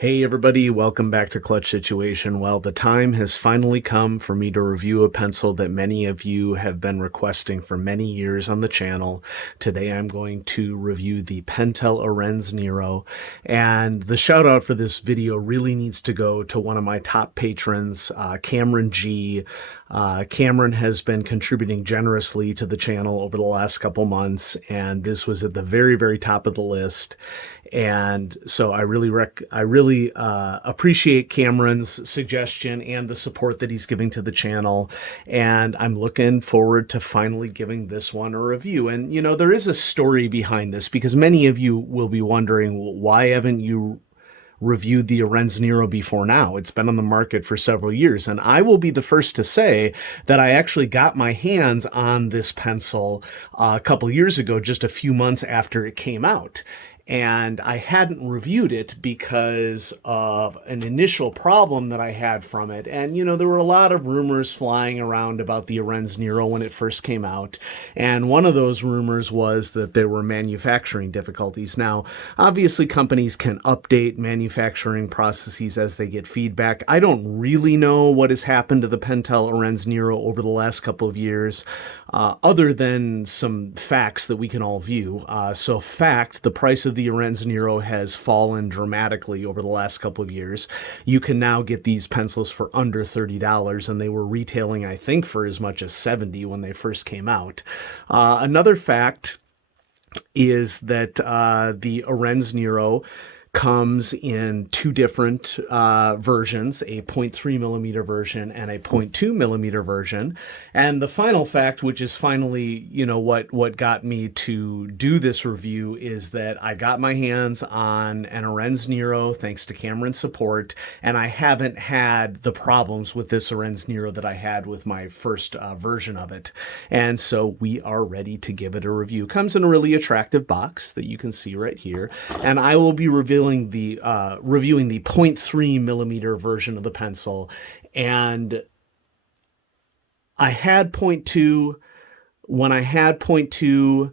Hey everybody, welcome back to Clutch Situation. Well, the time has finally come for me to review a pencil that many of you have been requesting for many years on the channel. Today I'm going to review the Pentel Orenz Nero, and the shout out for this video really needs to go to one of my top patrons, Cameron G. Cameron has been contributing generously to the channel over the last couple months, and this was at the very, very top of the list. And so I really appreciate Cameron's suggestion and the support that he's giving to the channel. And I'm looking forward to finally giving this one a review. And, you know, there is a story behind this because many of you will be wondering, well, why haven't you reviewed the Orenz Nero before now? It's been on the market for several years. And I will be the first to say that I actually got my hands on this pencil a couple years ago, just a few months after it came out. And I hadn't reviewed it because of an initial problem that I had from it. And, you know, there were a lot of rumors flying around about the Orenz Nero when it first came out. And one of those rumors was that there were manufacturing difficulties. Now, obviously, companies can update manufacturing processes as they get feedback. I don't really know what has happened to the Pentel Orenz Nero over the last couple of years, other than some facts that we can all view. So fact, the price of the Orenz Nero has fallen dramatically over the last couple of years. You can now get these pencils for under $30, and they were retailing, I think, for as much as $70 when they first came out. Another fact is that the Orenz Nero comes in two different versions, a 0.3 millimeter version and a 0.2 millimeter version. And the final fact, which is finally, you know, what got me to do this review, is that I got my hands on an Orenz Nero thanks to Cameron's support, and I haven't had the problems with this Orenz Nero that I had with my first version of it. And so we are ready to give it a review. Comes in a really attractive box that you can see right here, and I will be reviewing the 0.3 millimeter version of the pencil. And I had 0.2. When I had 0.2,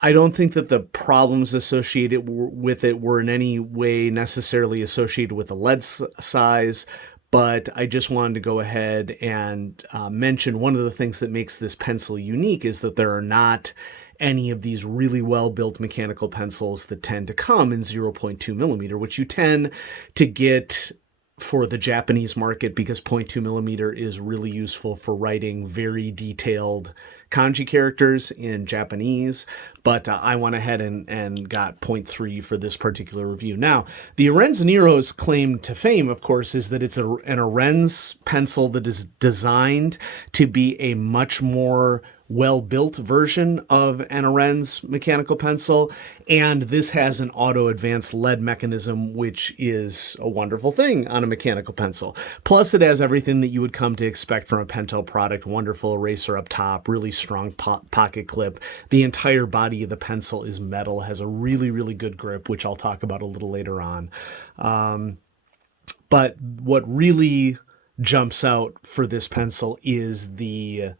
I don't think that the problems associated with it were in any way necessarily associated with the lead size, but I just wanted to go ahead and mention one of the things that makes this pencil unique is that there are not any of these really well-built mechanical pencils that tend to come in 0.2 millimeter, which you tend to get for the Japanese market because 0.2 millimeter is really useful for writing very detailed kanji characters in Japanese, but I went ahead and got 0.3 for this particular review. Now, the Orenz Nero's claim to fame, of course, is that it's an Orenz pencil that is designed to be a much more well-built version of an Orenz mechanical pencil, and this has an auto-advance lead mechanism, which is a wonderful thing on a mechanical pencil. Plus, it has everything that you would come to expect from a Pentel product: wonderful eraser up top, really strong pocket clip. The entire body of the pencil is metal, has a really, really good grip, which I'll talk about a little later on. But what really jumps out for this pencil is the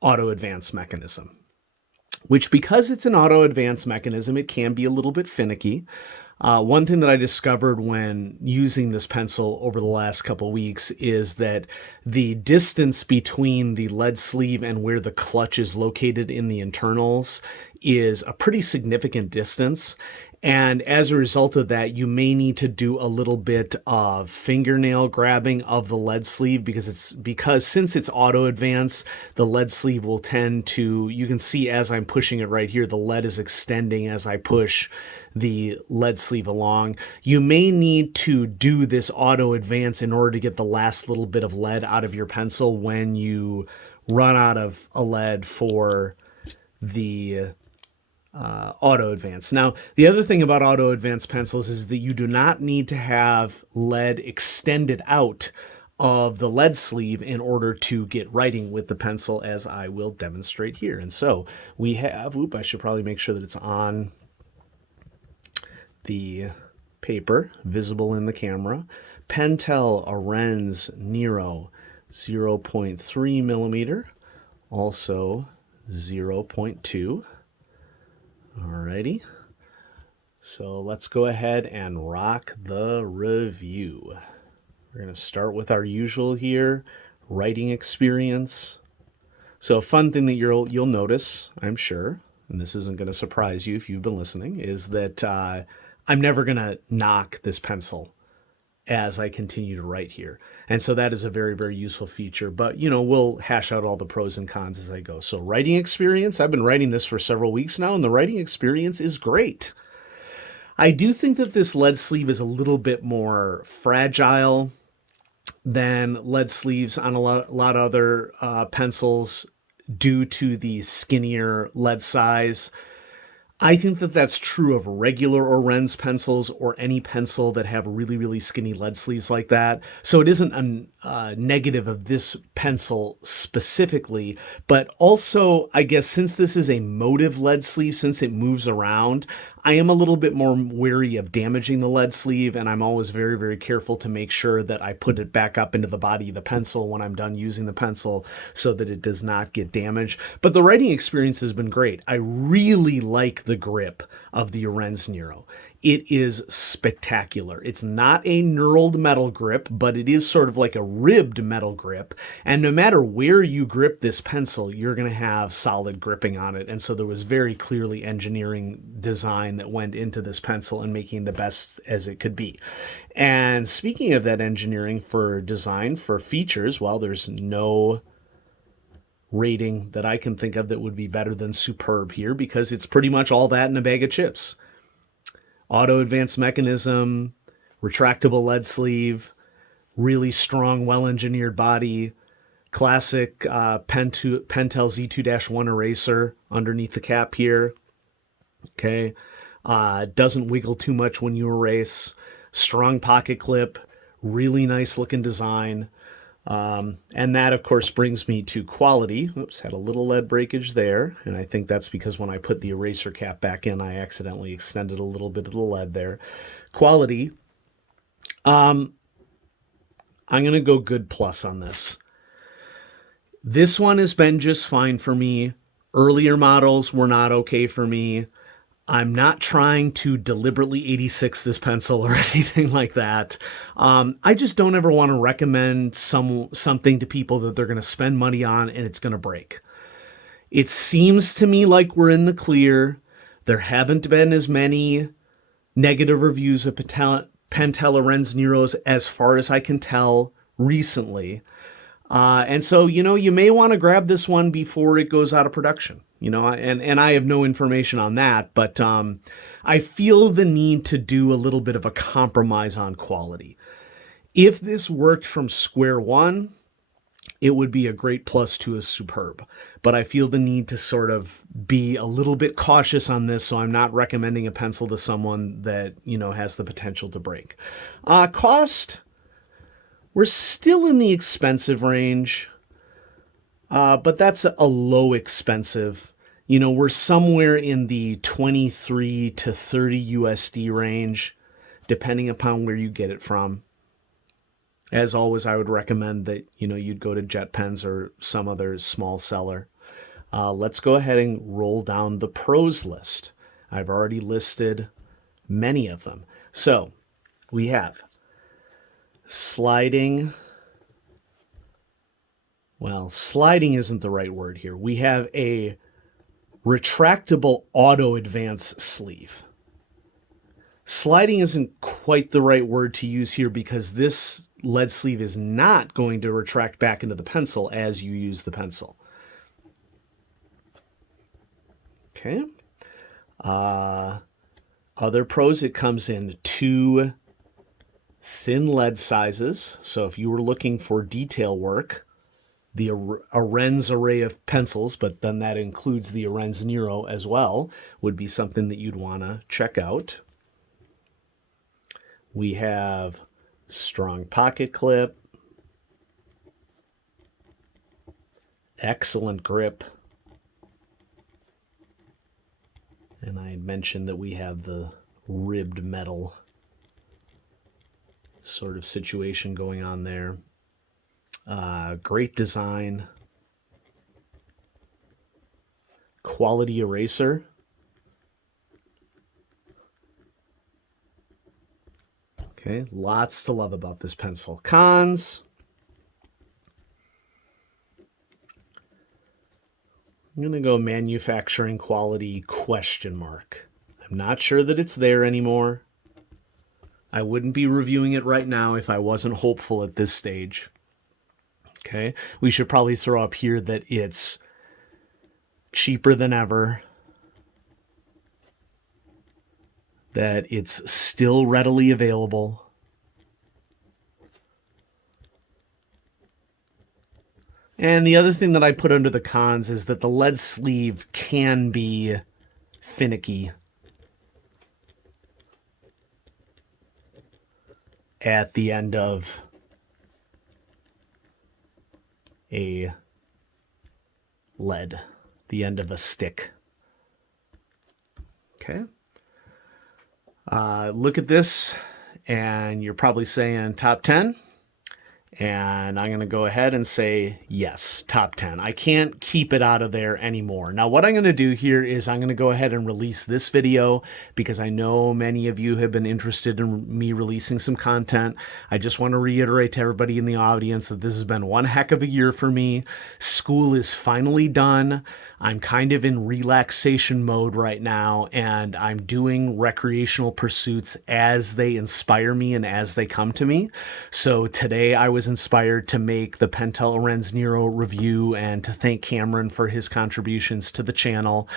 auto advance mechanism, which, because it's an auto advance mechanism, it can be a little bit finicky. One thing that I discovered when using this pencil over the last couple weeks is that the distance between the lead sleeve and where the clutch is located in the internals is a pretty significant distance. And as a result of that, you may need to do a little bit of fingernail grabbing of the lead sleeve because since it's auto advance, the lead sleeve will tend to, you can see as I'm pushing it right here, the lead is extending as I push the lead sleeve along. You may need to do this auto advance in order to get the last little bit of lead out of your pencil when you run out of a lead for the auto advance. Now, the other thing about auto advance pencils is that you do not need to have lead extended out of the lead sleeve in order to get writing with the pencil, as I will demonstrate here. And so we have, I should probably make sure that it's on the paper, visible in the camera. Pentel Orenz Nero 0.3 millimeter, also 0.2. Alrighty. So let's go ahead and rock the review. We're going to start with our usual here, writing experience. So a fun thing that you'll notice, I'm sure, and this isn't going to surprise you if you've been listening, is that I'm never going to knock this pencil as I continue to write here. And so that is a very, very useful feature. But, we'll hash out all the pros and cons as I go. So writing experience, I've been writing this for several weeks now, and the writing experience is great. I do think that this lead sleeve is a little bit more fragile than lead sleeves on a lot of other pencils due to the skinnier lead size. I think that that's true of regular Orenz pencils or any pencil that have really, really skinny lead sleeves like that. So it isn't a negative of this pencil specifically, but also, I guess, since this is a motive lead sleeve, since it moves around, I am a little bit more wary of damaging the lead sleeve, and I'm always very, very careful to make sure that I put it back up into the body of the pencil when I'm done using the pencil so that it does not get damaged. But the writing experience has been great. I really like the grip of the Orenz Nero. It is spectacular. It's not a knurled metal grip, but it is sort of like a ribbed metal grip. And no matter where you grip this pencil, you're going to have solid gripping on it. And so there was very clearly engineering design that went into this pencil and making the best as it could be. And speaking of that engineering for design, for features, well, there's no rating that I can think of that would be better than superb here because it's pretty much all that in a bag of chips. Auto advanced mechanism, retractable lead sleeve, really strong, well-engineered body, classic Pentel Z2-1 eraser underneath the cap here. Okay, doesn't wiggle too much when you erase. Strong pocket clip, really nice looking design. And that, of course, brings me to quality. Oops, had a little lead breakage there. And I think that's because when I put the eraser cap back in, I accidentally extended a little bit of the lead there. Quality. I'm going to go good plus on this. This one has been just fine for me. Earlier models were not okay for me. I'm not trying to deliberately 86 this pencil or anything like that. I just don't ever want to recommend something to people that they're going to spend money on and it's going to break. It seems to me like we're in the clear. There haven't been as many negative reviews of Pentel Orenz Neros as far as I can tell recently. And so, you may want to grab this one before it goes out of production. And I have no information on that, but I feel the need to do a little bit of a compromise on quality. If this worked from square one, it would be a great plus to a superb. But I feel the need to sort of be a little bit cautious on this, so I'm not recommending a pencil to someone that, has the potential to break. Cost, we're still in the expensive range. But that's a low expensive. We're somewhere in the 23 to 30 USD range, depending upon where you get it from. As always, I would recommend that, you'd go to JetPens or some other small seller. Let's go ahead and roll down the pros list. I've already listed many of them. So we have sliding. Well, sliding isn't the right word here. We have a retractable auto advance sleeve. Sliding isn't quite the right word to use here because this lead sleeve is not going to retract back into the pencil as you use the pencil. Okay. Other pros, it comes in 2 thin lead sizes. So if you were looking for detail work, the Orenz array of pencils, but then that includes the Orenz Nero as well, would be something that you'd want to check out. We have strong pocket clip, excellent grip, and I mentioned that we have the ribbed metal sort of situation going on there. Great design, quality eraser, Okay, lots to love about this pencil. Cons. I'm going to go manufacturing quality question mark. I'm not sure that it's there anymore. I wouldn't be reviewing it right now if I wasn't hopeful at this stage. Okay, we should probably throw up here that it's cheaper than ever, that it's still readily available, and the other thing that I put under the cons is that the lead sleeve can be finicky at the end of a lead, the end of a stick. Okay. Look at this, and you're probably saying top 10. And I'm going to go ahead and say yes, top 10. I can't keep it out of there anymore. Now, what I'm going to do here is I'm going to go ahead and release this video because I know many of you have been interested in me releasing some content. I just want to reiterate to everybody in the audience that this has been one heck of a year for me. School is finally done. I'm kind of in relaxation mode right now, and I'm doing recreational pursuits as they inspire me and as they come to me. So today I was inspired to make the Pentel Orenz Nero review and to thank Cameron for his contributions to the channel.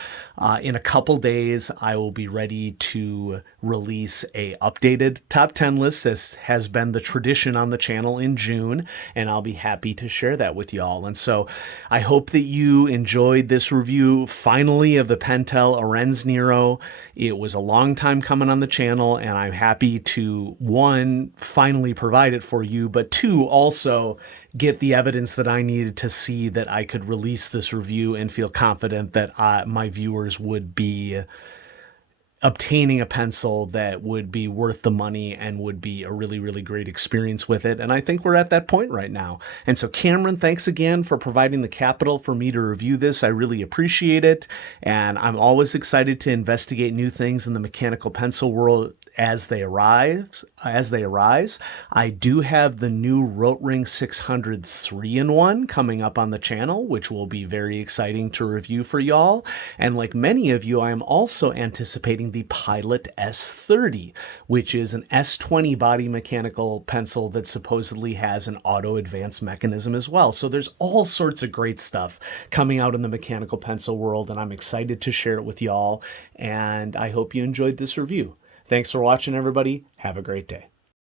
In a couple days, I will be ready to release a updated top 10 list. This has been the tradition on the channel in June, and I'll be happy to share that with y'all. And so I hope that you enjoyed this review finally of the Pentel Orenz Nero. It was a long time coming on the channel, and I'm happy to, one, finally provide it for you, but two, also get the evidence that I needed to see that I could release this review and feel confident that my viewers would be obtaining a pencil that would be worth the money and would be a really, really great experience with it. And I think we're at that point right now. And so Cameron, thanks again for providing the capital for me to review this. I really appreciate it. And I'm always excited to investigate new things in the mechanical pencil world as they arise. I do have the new Rotring 600 3-in-1 coming up on the channel, which will be very exciting to review for y'all. And like many of you, I am also anticipating the Pilot S30, which is an S20 body mechanical pencil that supposedly has an auto advance mechanism as well. So there's all sorts of great stuff coming out in the mechanical pencil world, and I'm excited to share it with y'all. And I hope you enjoyed this review. Thanks for watching, everybody. Have a great day.